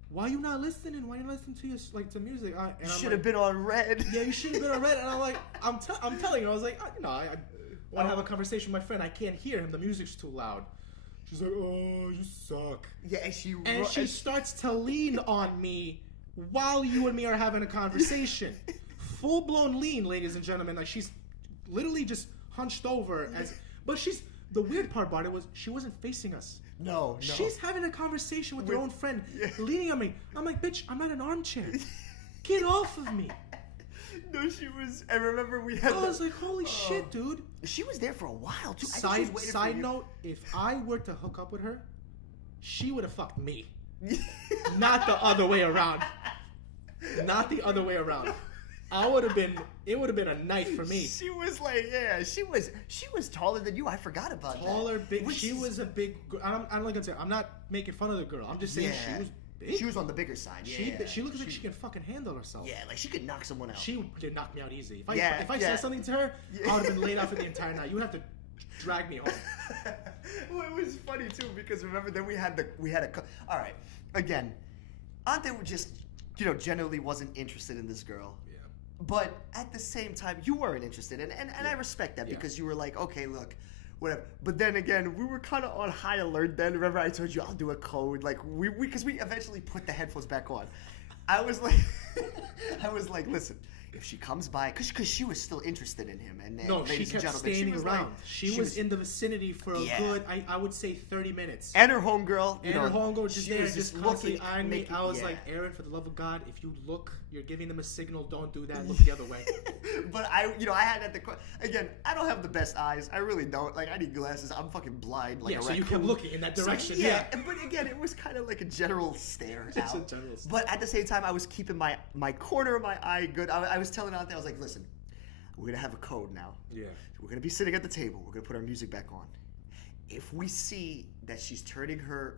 "Why you not listening? Why you not listening to music?" And you should have been on red. Yeah, you should have been on red. And I'm like, I'm telling her, I was like, I want to have a conversation with my friend. I can't hear him. The music's too loud. She's like, "Oh, you suck." Yeah, and she starts to lean on me while you and me are having a conversation. Full blown lean, ladies and gentlemen. Like she's literally just hunched over but the weird part about it was she wasn't facing us. No. She's having a conversation with her own friend, leaning on me. I'm like, bitch, I'm at an armchair. Get off of me. No, she was. I remember we had. I was like, holy shit, dude. She was there for a while too. Side note: if I were to hook up with her, she would have fucked me, not the other way around. Not the other way around. It would have been a night for me. She was like, she was taller than you. I forgot about that. Taller, big. She was a big. I'm not gonna say. I'm not making fun of the girl. I'm just saying she was big. She was on the bigger side. Yeah, She looks like she can fucking handle herself. Yeah, like she could knock someone out. She did knock me out easy. If Yeah, I said something to her, I would have been laid out for the entire night. You would have to drag me home. Well, it was funny too because remember then we had all right, again, Ante just generally wasn't interested in this girl. Yeah. But at the same time, you weren't interested, and I respect that because you were like, okay, look, whatever. But then again, we were kind of on high alert. Then remember, I told you I'll do a code, like because we eventually put the headphones back on. I was like, listen, if she comes by, because she was still interested in him, and No, she ladies kept and gentlemen, standing was around. like, She was in the vicinity for a good, I would say, 30 minutes. and her homegirl, And her homegirl just there, just constantly looking, eyeing me. making, I was yeah. like, Aaron, for the love of God, if you look, you're giving them a signal. Don't do that. Look the other way. But I had at the again. I don't have the best eyes. I really don't. Like I need glasses. I'm fucking blind. Like Yeah, a so you kept raccoon. looking in that direction. So, yeah, but again, it was kind of like a general stare Just a out. general stare. But at the same time, I was keeping my corner of my eye good. I was telling out there, I was like, listen, we're gonna have a code now. Yeah. We're gonna be sitting at the table. We're gonna put our music back on. If we see that she's turning her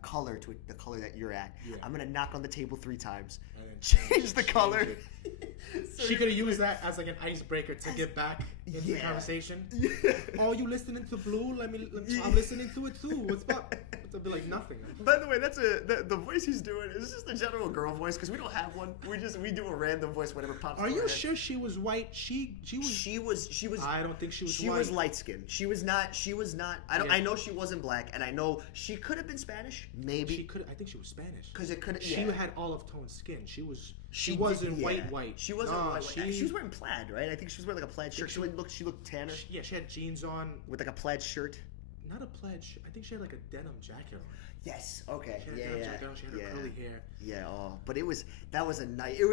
color to the color that you're at, I'm gonna knock on the table 3 times, And then change the color. So She could have used that as like an icebreaker to get back into the conversation. Oh, you listening to Blue? I'm listening to it too. What's up? It'll be like nothing. By the way, that's the voice he's doing is just a general girl voice because we don't have one. We do a random voice whenever pops. Are to our you head. sure she was white? She was. I don't think she was She white. was light skinned. She was not. I don't. Yeah. I know she wasn't black, and I know she could have been Spanish. Maybe She could. I think she was Spanish. because it could. She Yeah. had olive toned skin. She was. She did- wasn't yeah. white. She wasn't Nah, white. She was wearing plaid, right? I think she was wearing like a plaid shirt. She looked tanner Yeah, she had jeans on. with like a plaid shirt. Not a plaid. I think she had like a denim jacket on. Yes. Okay. She had a Yeah. denim Yeah. jacket on. She had her curly hair. Yeah, but that was a night. It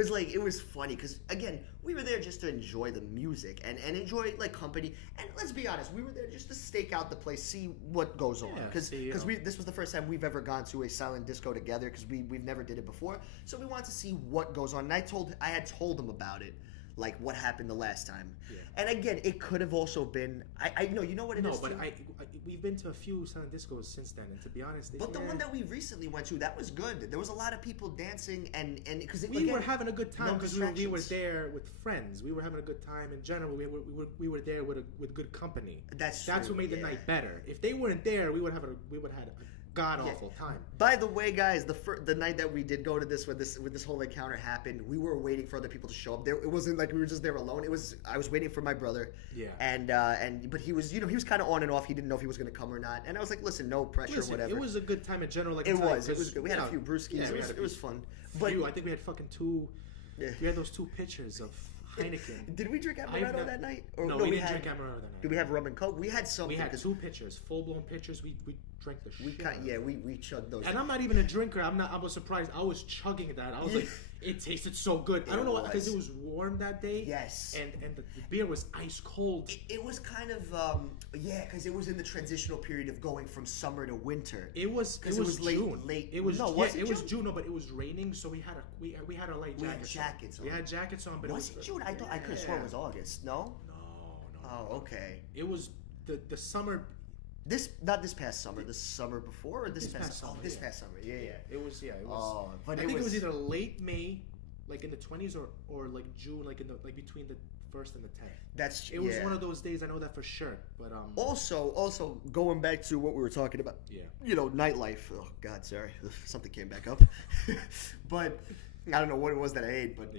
was funny because again, we were there just to enjoy the music and enjoy like company. And let's be honest, we were there just to stake out the place, see what goes on. Yeah, Because see, this was the first time we've ever gone to a silent disco together because we've never did it before. So we wanted to see what goes on. And I had told him about it. Like what happened the last time, and again, it could have also been. I know you know what it is. No, but too? we've been to a few silent discos since then, and to be honest, But the one that we recently went to, that was good. There was a lot of people dancing, and because we were having a good time because we were distractions. there with friends. We were having a good time in general. We were there with good company. That's what true, made the yeah. night better. If they weren't there, we would have had a god awful time. By the way, guys, the night that we did go to this, when this whole encounter happened, we were waiting for other people to show up. It wasn't like we were just there alone. I was waiting for my brother. Yeah. But he was he was kind of on and off. He didn't know if he was going to come or not. And I was like, listen, no pressure, whatever. It was a good time in general. Like it was good. We had a few brewskis. Yeah, it was fun. But I think we had fucking 2. Yeah. We had those 2 pitchers of Heineken. Did we drink amaretto that night? Or, no, we didn't drink amaretto that night. Did we have rum and coke? We had something. We had 2 pitchers, full blown pitchers. We drank the shit. We chugged those. And I'm not even a drinker. I was surprised. I was chugging that. I was like, it tasted so good. I don't know because it was warm that day. Yes. And the beer was ice cold. It was kind of because it was in the transitional period of going from summer to winter. It was June. Late. It was it was June. No, but it was raining, so we had our light jackets. We had jackets on. We had jackets on, but was it June? I thought I could have sworn it was August. No. No. Oh, okay. It was the summer. Not this past summer. The summer before or this past summer? Oh, this past summer. Yeah. It was. Oh, but I think it was either late May, like in the 20s, or like June, like between the 1st and the 10th. It was one of those days. I know that for sure. But Also going back to what we were talking about. Yeah. Nightlife. Oh God, sorry, something came back up. But I don't know what it was that I ate, but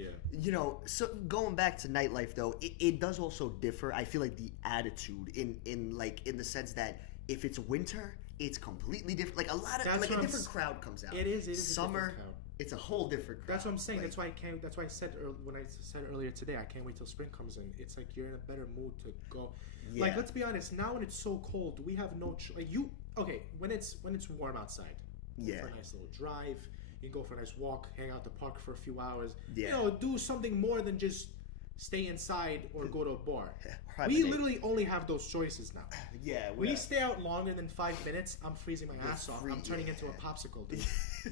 so going back to nightlife though, it does also differ. I feel like the attitude in the sense that if it's winter, it's completely different. Like a different crowd comes out. It is summer. A different crowd. It's a whole different crowd. That's what I'm saying. That's why I said when I said earlier today, I can't wait till spring comes in. It's like you're in a better mood to go. Yeah. Like let's be honest. Now when it's so cold, we have no when it's warm outside. Yeah. For a nice little drive. You can go for a nice walk, hang out at the park for a few hours. Yeah. Do something more than just stay inside or go to a bar. Yeah, we literally only have those choices now. Yeah. We stay out longer than 5 minutes. I'm freezing my ass off. I'm turning into a popsicle, dude.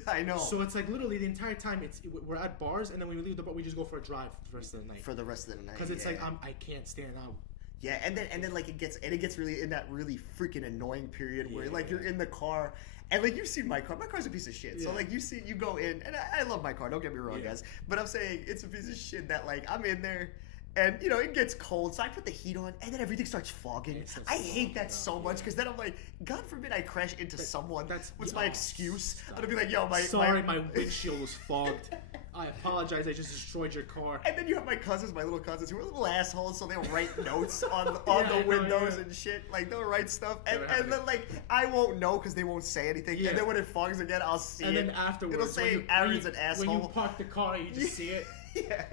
I know. So it's like literally the entire time we're at bars, and then when we leave the bar, we just go for a drive for the rest of the night. For the rest of the night. Because it's like I can't stand out. Yeah, and then like it gets really in that really freaking annoying period where like you're in the car and like you've seen my car. My car's a piece of shit. So like you go in and I love my car. Don't get me wrong, guys. But I'm saying it's a piece of shit that like I'm in there. And, you know, it gets cold, so I put the heat on, and then everything starts fogging. I hate that so much, because then I'm like, God forbid I crash into someone. What's my excuse? I'm going to be like, yo, my windshield was fogged. I apologize, I just destroyed your car. And then you have my little cousins, who are little assholes, so they'll write notes on the windows and shit. Like, they'll write stuff, and then, like, I won't know, because they won't say anything. And then when it fogs again, I'll see it. And then afterwards, it'll say Aaron's an asshole. When you park the car, you just see it. Yeah.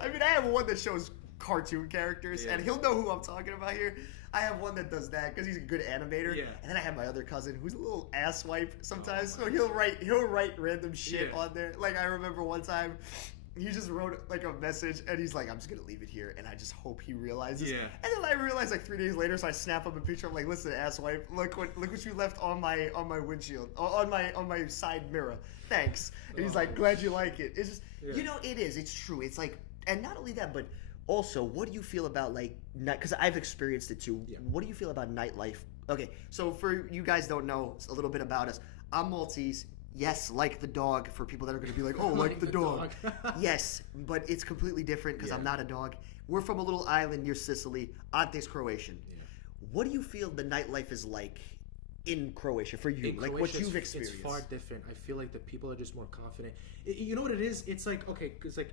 I mean, I have one that shows cartoon characters, and he'll know who I'm talking about here. I have one that does that because he's a good animator. Yeah. And then I have my other cousin who's a little asswipe sometimes, so he'll write random shit on there. Like I remember one time, he just wrote like a message, and he's like, "I'm just gonna leave it here," and I just hope he realizes. Yeah. And then I realized like 3 days later, so I snap up a picture. I'm like, "Listen, asswipe, look what you left on my windshield, on my side mirror. Thanks." And he's like, "Glad you like it." It's just, you know, it's true. It's like, and not only that, but also, what do you feel about like because I've experienced it too. Yeah. What do you feel about nightlife? Okay, so for you guys don't know a little bit about us, I'm Maltese. Yes, like the dog, for people that are going to be like, oh, like the dog. Yes, but it's completely different because I'm not a dog. We're from a little island near Sicily, Antes, Croatian. Yeah. What do you feel the nightlife is like in Croatia for you? Like what you've experienced? It's far different. I feel like the people are just more confident. You know what it is? It's like, okay, because like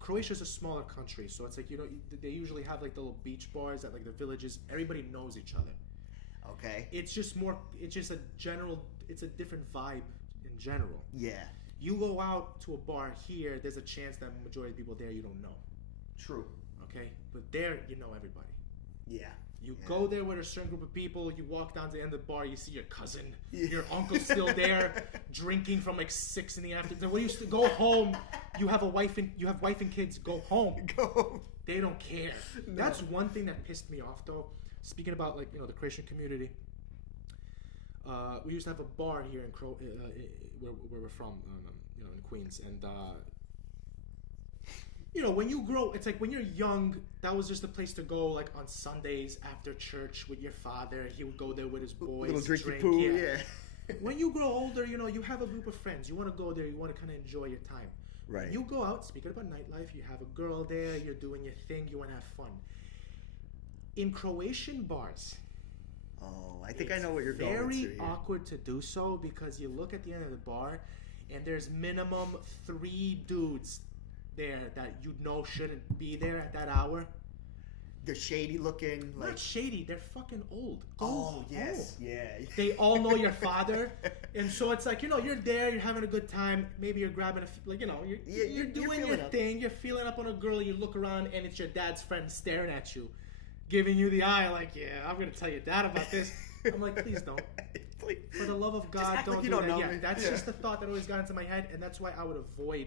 Croatia is a smaller country, so it's like, you know, they usually have like the little beach bars at like the villages. Everybody knows each other. Okay. It's just a different vibe in general. Yeah. You go out to a bar here, there's a chance that the majority of people there you don't know. True. Okay? But there, you know everybody. Yeah. You go there with a certain group of people, you walk down to the end of the bar, you see your cousin, your uncle's still there, drinking from like 6 in the afternoon. When you go home, you have wife and kids, go home. Go home. They don't care. No. That's one thing that pissed me off though. Speaking about like, you know, the Christian community, we used to have a bar here in where we're from, you know, in Queens, and you know, when you grow, it's like when you're young, that was just a place to go, like on Sundays after church with your father. He would go there with his boys, little drinky poo, yeah. When you grow older, you know, you have a group of friends. You want to go there. You want to kind of enjoy your time. Right. You go out. Speaking about nightlife, you have a girl there. You're doing your thing. You want to have fun. In Croatian bars. Oh, I think I know what you're going to. It's very awkward to do so because you look at the end of the bar, and there's minimum 3 dudes there that you know shouldn't be there at that hour. They're shady looking. Not shady. They're fucking old. Yes. Yeah. They all know your father, and so it's like, you know, you're there, you're having a good time. Maybe you're grabbing like, you know, you're doing your thing. You're feeling up on a girl. You look around, and it's your dad's friend staring at you, giving you the eye, like, yeah, I'm gonna tell your dad about this. I'm like, please don't. Please. For the love of God, don't do that. Yeah, that's just the thought that always got into my head, and that's why I would avoid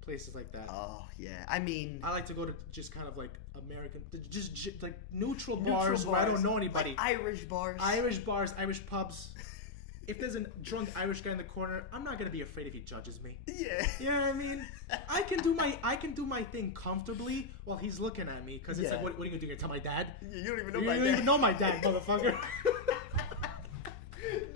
places like that. Oh yeah, I mean, I like to go to just kind of like American, just like neutral bars where I don't know anybody. Like Irish bars, Irish pubs. If there's a drunk Irish guy in the corner, I'm not gonna be afraid if he judges me. Yeah. You know what I mean? I can do my thing comfortably while he's looking at me, because it's like, what are you gonna do? You're gonna tell my dad? You don't even know my dad. You don't even know my dad, motherfucker.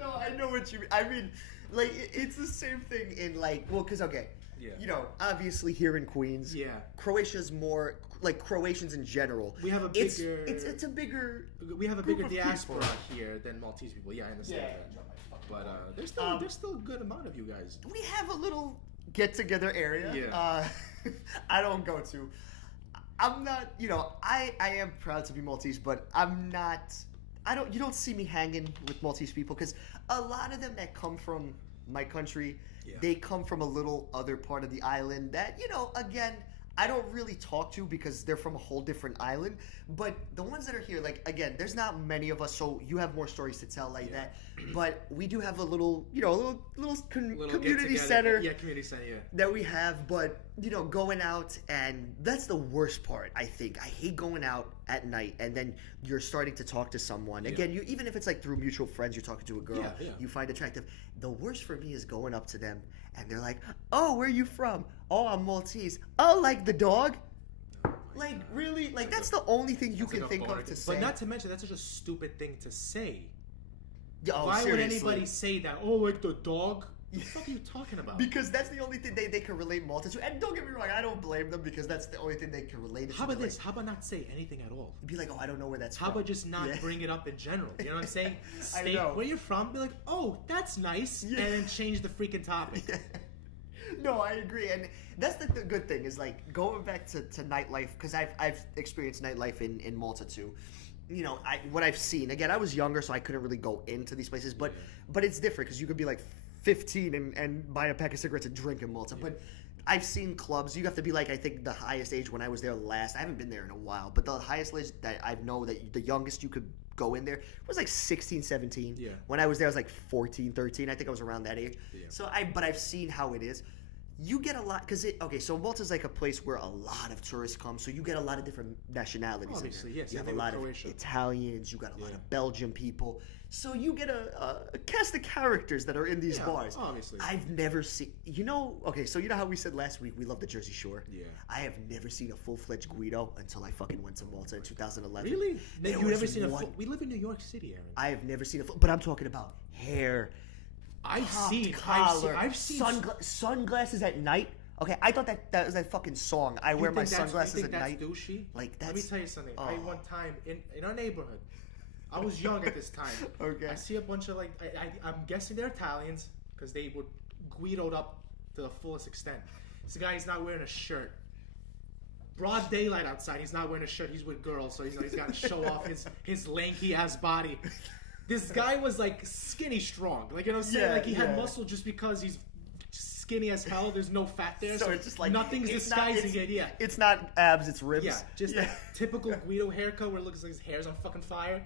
No, I know what you mean. I mean, like, it's the same thing in like, well, because okay. Yeah. You know, obviously here in Queens, Croatia's more like Croatians in general. We have a bigger. It's a bigger. We have a bigger diaspora here than Maltese people. Yeah, I understand that. But there's still a good amount of you guys. We have a little get together area. Yeah. I don't go to. I'm not. You know, I am proud to be Maltese, but I'm not. You don't see me hanging with Maltese people because a lot of them that come from my country. Yeah. They come from a little other part of the island that, you know, again, I don't really talk to because they're from a whole different island. But the ones that are here, like, again, there's not many of us, so you have more stories to tell like that. But we do have a little, you know, little community center. Yeah, community center, yeah. That we have, but, you know, going out, and that's the worst part, I think. I hate going out at night, and then you're starting to talk to someone. Yeah. Again, even if it's like through mutual friends, you're talking to a girl you find attractive. The worst for me is going up to them, and they're like, oh, where are you from? Oh, I'm Maltese. Oh, like the dog? Like, really? Like, that's the only thing you can think of to say. But not to mention, that's such a stupid thing to say. Oh, why seriously. would anybody say that? Oh, like the dog? What the fuck are you talking about? Because that's the only thing they can relate Malta to. And don't get me wrong, I don't blame them because that's the only thing they can relate it to. How about this? Like, How about not say anything at all? be like, oh, I don't know where that's How from. about just not bring it up in general? You know what I'm saying? I know. Where you're from, be like, oh, that's nice. Yeah. And then change the freaking topic. Yeah. No, I agree, and that's the good thing is like going back to nightlife because I've experienced nightlife in Malta too. You know, what I've seen. Again, I was younger, so I couldn't really go into these places, but it's different because you could be like 15 and buy a pack of cigarettes and drink in Malta. But I've seen clubs. You have to be like, I think the highest age when I was there last. I haven't been there in a while, but the highest age that I know that the youngest you could go in there was like 16, 17. Yeah. When I was there, I was like 14, 13. I think I was around that age. Yeah. So but I've seen how it is. You get a lot because so Malta's like a place where a lot of tourists come, so you get a lot of different nationalities. Obviously, in there. yes. You have a with lot Croatia. of Italians. You got a lot of Belgian people. So you get a cast of characters that are in these bars. Obviously. I've never seen. So you know how we said last week we love the Jersey Shore. Yeah. I have never seen a full-fledged Guido until I fucking went to Malta in 2011. Really? You've never seen one. We live in New York City, Aaron. I have never seen a full. But I'm talking about hair. I've seen sunglasses at night. Okay, I thought that was that fucking song. I wear my sunglasses at night. Douchey? Like that's. Let me tell you something. I Oh. one time in our neighborhood, I was young at this time. Okay. I see a bunch of I'm guessing they're Italians because they were guidoed up to the fullest extent. This guy is not wearing a shirt. Broad daylight outside. He's not wearing a shirt. He's with girls, so he's got to show off his lanky ass body. This guy was like skinny strong. Like, you know what I'm saying? Yeah, Like he had yeah. muscle just because he's skinny as hell. There's no fat there, So it's just like nothing's it's disguising it. Yeah, It's not abs, it's ribs. yeah, just a typical Guido haircut where it looks like his hair's on fucking fire.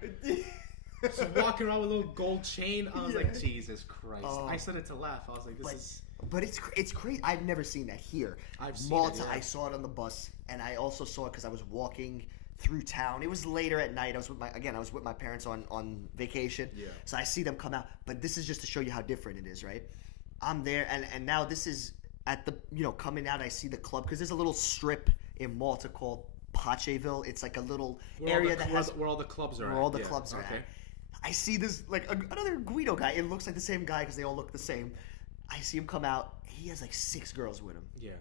So walking around with a little gold chain, I was like, Jesus Christ! Oh. I started to laugh. I was like, this is. But it's crazy. I've never seen that here. I've seen Malta. it, yeah. I saw it on the bus, and I also saw it because I was walking through town. It was later at night. I was with my parents on vacation. Yeah. So I see them come out. But this is just to show you how different it is, right? I'm there, and now this is at the coming out. I see the club because there's a little strip in Malta called Pacheville. It's like a little area that has where all the clubs are. where at. all the Yeah, clubs are okay. at. I see this like another Guido guy. It looks like the same guy because they all look the same. I see him come out. He has like 6 girls with him. Yeah.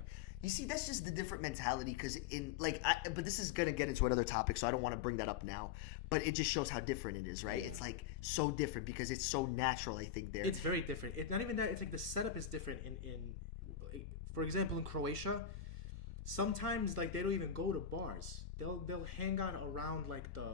You see, that's just the different mentality. Because but this is gonna get into another topic, so I don't want to bring that up now. But it just shows how different it is, right? It's like so different because it's so natural. I think there. It's very different. It's not even that. It's like the setup is different. For example, in Croatia, sometimes like they don't even go to bars. They'll hang out around like the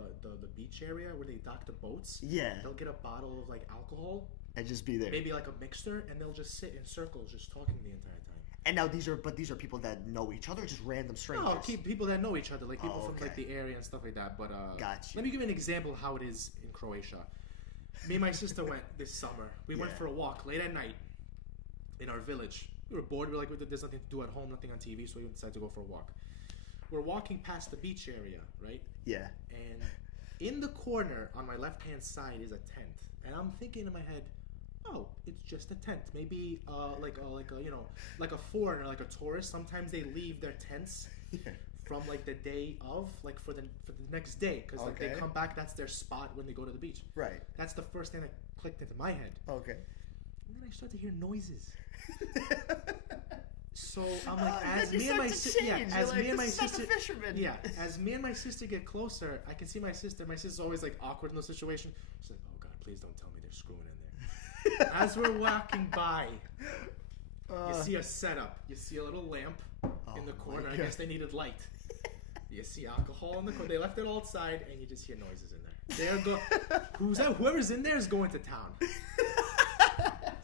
beach area where they dock the boats. Yeah. They'll get a bottle of like alcohol, And just be there. maybe like a mixer, and they'll just sit in circles, just talking the entire time. And now these are people that know each other, just random strangers. No, people that know each other, like people Oh, from like okay. the area and stuff like that. But Gotcha. let me give you an example of how it is in Croatia. Me and my sister went this summer. We went Yeah. for a walk late at night in our village. We were bored. We were like, there's nothing to do at home, nothing on TV, so we decided to go for a walk. We're walking past the beach area, right? Yeah. And in the corner on my left-hand side is a tent, and I'm thinking in my head, oh, it's just a tent. Maybe like a foreigner, like a tourist. Sometimes they leave their tents from like the day of, like for the next day, because like they Okay. come back. That's their spot when they go to the beach. Right. That's the first thing that clicked into my head. Okay. And then I start to hear noises. So I'm like, Then as you me and my start to sister, change. You're as like, me and my this is not the sister, fisherman. yeah, as me and my sister get closer, I can see my sister. My sister's always like awkward in those situations. She's like, "Oh God, please don't tell me they're screwing in there." As we're walking by, you see a setup. You see a little lamp in the my corner. I God. guess they needed light. You see alcohol in the corner. They left it all outside, and you just hear noises in there. Who's that? Whoever's in there is going to town.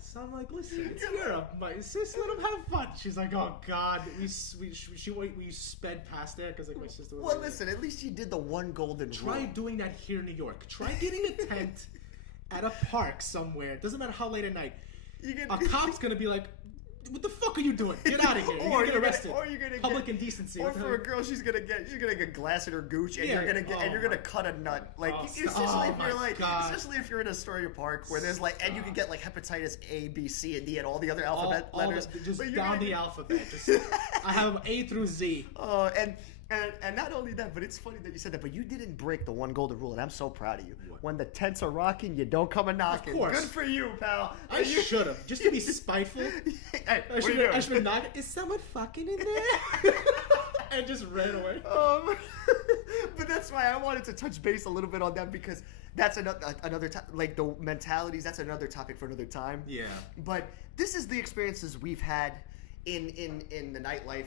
So I'm like, listen, it's Europe, my sis, let them have fun. She's like, oh God, we sped past there because like my sister was Well, like, listen. At least you did the one golden try rule. doing that here in New York. Try getting a tent at a park somewhere. Doesn't matter how late at night. You get- A cop's gonna be like, what the fuck are you doing? Get out of here. You're gonna get arrested. Or you're gonna Public get, indecency. Or What the for hell? a girl, she's gonna get glass in her gooch, and Yeah, you're gonna get, oh and you're gonna my- cut a nut. Like Oh, especially if my you're like, God. especially if you're in Astoria Park where there's like, and you can get like hepatitis A, B, C, and D, and all the other alphabet letters. Just But you're down gonna- the alphabet. Just, I have A through Z. Oh, and And not only that, but it's funny that you said that, but you didn't break the one golden rule, and I'm so proud of you. What? When the tents are rocking, you don't come a knocking. Of course. Good for you, pal. I should have. Just to be spiteful. Hey, I should have knocked. Is someone fucking in there? And just ran away. But that's why I wanted to touch base a little bit on that, because that's another like the mentalities. That's another topic for another time. Yeah. But this is the experiences we've had in the nightlife.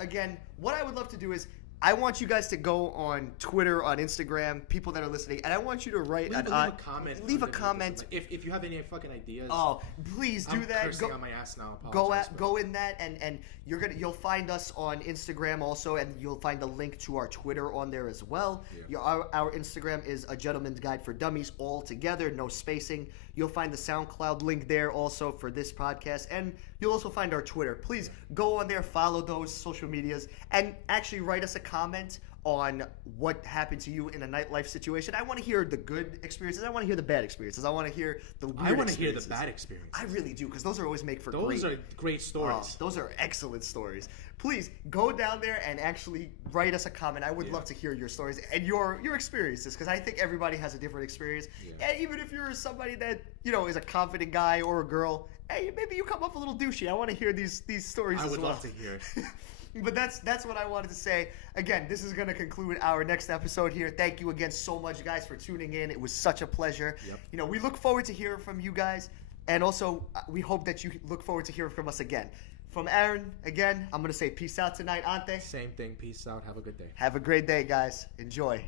Again, what I would love to do is I want you guys to go on Twitter, on Instagram, people that are listening, and I want you to write leave a comment. Leave a comment. If you have any fucking ideas. Oh, please do that. I'm cursing on my ass now. Go in that, and you'll find us on Instagram also, and you'll find a link to our Twitter on there as well. Yeah. Our Instagram is A Gentleman's Guide for Dummies, all together, no spacing. You'll find the SoundCloud link there also for this podcast, and you'll also find our Twitter. Please go on there, follow those social medias, and actually write us a comment on what happened to you in a nightlife situation. I want to hear the good experiences. I want to hear the bad experiences. I want to hear the weird I want to hear experiences. the bad experiences. I really do, because those are always make for Those are great stories. Those are excellent stories. Please go down there and actually write us a comment. I would love to hear your stories and your experiences, because I think everybody has a different experience. Yeah. And even if you're somebody that is a confident guy or a girl, hey, maybe you come up a little douchey. I want to hear these stories. I as would well. love to hear it. But that's what I wanted to say. Again, this is going to conclude our next episode here. Thank you again so much, guys, for tuning in. It was such a pleasure. Yep. We look forward to hearing from you guys, and also we hope that you look forward to hearing from us again. From Aaron, again, I'm going to say peace out tonight, Ante. Same thing. Peace out. Have a good day. Have a great day, guys. Enjoy.